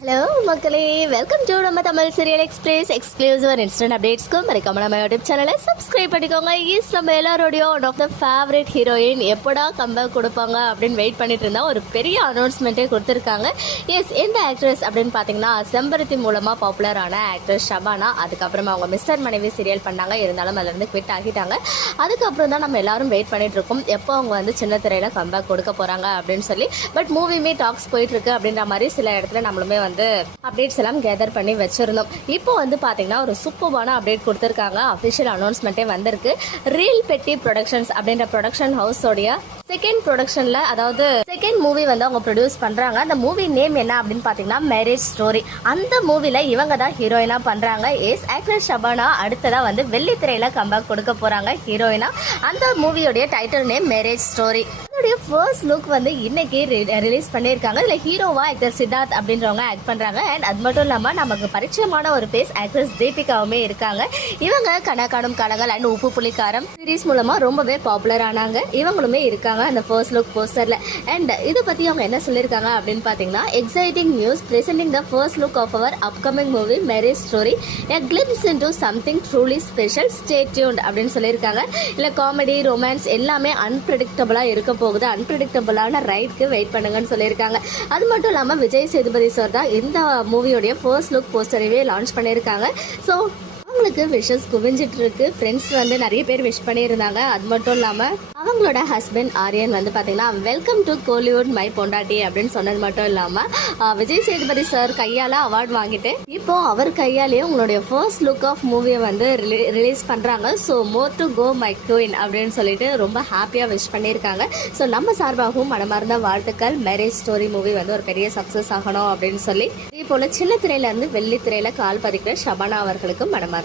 Hello மக்களே. Welcome to நம்ம Tamil serial express exclusive instant அப்டேட்ஸ்க்கும் மறக்காம நம்ம யூடியூப் சேனலை சப்ஸ்கிரைப் பண்ணிக்கோங்க. ஈஸ் நம்ம எல்லாரோடைய one of the favourite heroine எப்படா கம்பேக் கொடுப்பாங்க அப்படின்னு வெயிட் பண்ணிட்டு இருந்தா ஒரு பெரிய அனௌன்ஸ்மெண்ட்டே கொடுத்துருக்காங்க. எஸ் எந்த ஆக்ட்ரஸ் அப்படின்னு பார்த்தீங்கன்னா செம்பருத்தி மூலமாக பாப்புலரான ஆக்ட்ரஸ் ஷபானா. அதுக்கப்புறமா அவங்க மிஸ்டர் மனைவி சீரியல் பண்ணாங்க. இருந்தாலும் அதுலேருந்து குவிட் ஆகிட்டாங்க. அதுக்கப்புறம் தான் நம்ம எல்லாரும் வெயிட் பண்ணிட்டு இருக்கோம். எப்போ அவங்க வந்து சின்ன திரையில கம்பேக் கொடுக்க போகிறாங்க அப்படின்னு சொல்லி. பட் மூவியுமே டாக்ஸ் போயிட்டு இருக்கு அப்படின்ற மாதிரி சில இடத்துல நம்மளுமே வந்து அப்டேட்ஸ் எல்லாம் கேதர் பண்ணி வச்சிருந்தோம். இப்போ வந்து பாத்தீங்கன்னா ஒரு சூப்பர்பான அப்டேட் கொடுத்துருக்காங்க. அஃபிஷியல் அனௌன்ஸ்மெண்ட்டே வந்திருக்கு. ரீல் பெட்டி ப்ரொடக்ஷன்ஸ் அப்படின்ற ப்ரொடக்ஷன் ஹவுஸோடைய செகண்ட் ப்ரொடக்ஷன்ல அதாவது செகண்ட் மூவி வந்து அவங்க ப்ரொடியூஸ் பண்றாங்க. அந்த மூவி நேம் என்ன அப்படின்னு பாத்தீங்கன்னா மேரேஜ் ஸ்டோரி அந்த மூவில இவங்க தான் ஹீரோயினா பண்றாங்க. எஸ் ஆக்டர் ஷபானா அடுத்ததா வந்து வெள்ளித்திரையில கம்பேக் கொடுக்க போறாங்க ஹீரோயினா அந்த மூவியோடைய டைட்டில் நேம் மேரேஜ் ஸ்டோரி அதோடைய ஃபர்ஸ்ட் லுக் வந்து இன்னைக்கு ரிலீஸ் பண்ணியிருக்காங்க. இதில் ஹீரோவா ஆக்டர் சித்தார்த் அப்படின்றவங்க ஆக்ட் பண்ணுறாங்க அண்ட் அது மட்டும் இல்லாமல் நமக்கு பரிச்சயமான ஒரு பேஸ் ஆக்ட்ரஸ் தீபிகாவுமே இருக்காங்க. இவங்க கணக்காடும் கலங்கள் அண்ட் உப்பு புளிக்காரம் சீரிஸ் மூலமாக ரொம்பவே பாப்புலர் ஆனாங்க. இவங்களுமே இருக்காங்க அந்த ஃபர்ஸ்ட் லுக் போஸ்டரில் அண்ட் இதை பற்றி அவங்க என்ன சொல்லியிருக்காங்க அப்படின்னு பார்த்தீங்கன்னா exciting news presenting the first look of our upcoming movie marriage story a glimpse into something truly special stay அப்படின்னு சொல்லியிருக்காங்க. இல்லை காமெடி ரொமான்ஸ் எல்லாமே அன்பிரடிக்டபுளாக இருக்க போகுது. அன்பிரடிக்டபிளான ரைட்க்கு வெயிட் பண்ணுங்கன்னு சொல்லியிருக்காங்க. அது மட்டும் இல்லாமல் விஜய் சேதுபதி சார் தான் இந்த மூவியோடைய ஃபர்ஸ்ட் லுக் போஸ்டரைவே லான்ச் பண்ணியிருக்காங்க. ஸோ அவங்களுக்கு விஷஸ் குவிஞ்சிட்டு இருக்கு. ஃப்ரெண்ட்ஸ் வந்து நிறைய பேர் விஷ் பண்ணியிருந்தாங்க. அது மட்டும் இல்லாம அவங்களோட ஹஸ்பண்ட் ஆரியன் வந்து பாத்தீங்கன்னா வெல்கம் டு கோலிவுட் மை பொண்டாட்டி அப்படின்னு சொன்னது மட்டும் இல்லாம விஜய் சேதுபதி சார் கையால அவார்ட் வாங்கிட்டு இப்போ அவர் கையாலேயே உங்களுடைய ஃபர்ஸ்ட் லுக் ஆஃப் மூவியை வந்து ரிலீஸ் பண்றாங்க. So more to go my queen அப்படின்னு சொல்லிட்டு ரொம்ப ஹாப்பியா விஷ் பண்ணியிருக்காங்க. ஸோ நம்ம சார்பாகவும் மனமார்ந்த வாழ்த்துக்கள். மேரேஜ் ஸ்டோரி மூவி வந்து ஒரு பெரிய சக்சஸ் ஆகணும் அப்படின்னு சொல்லி இதே போல சின்ன திரையில இருந்து வெள்ளி திரையில கால் பதிக்கிற ஷபானா அவர்களுக்கும்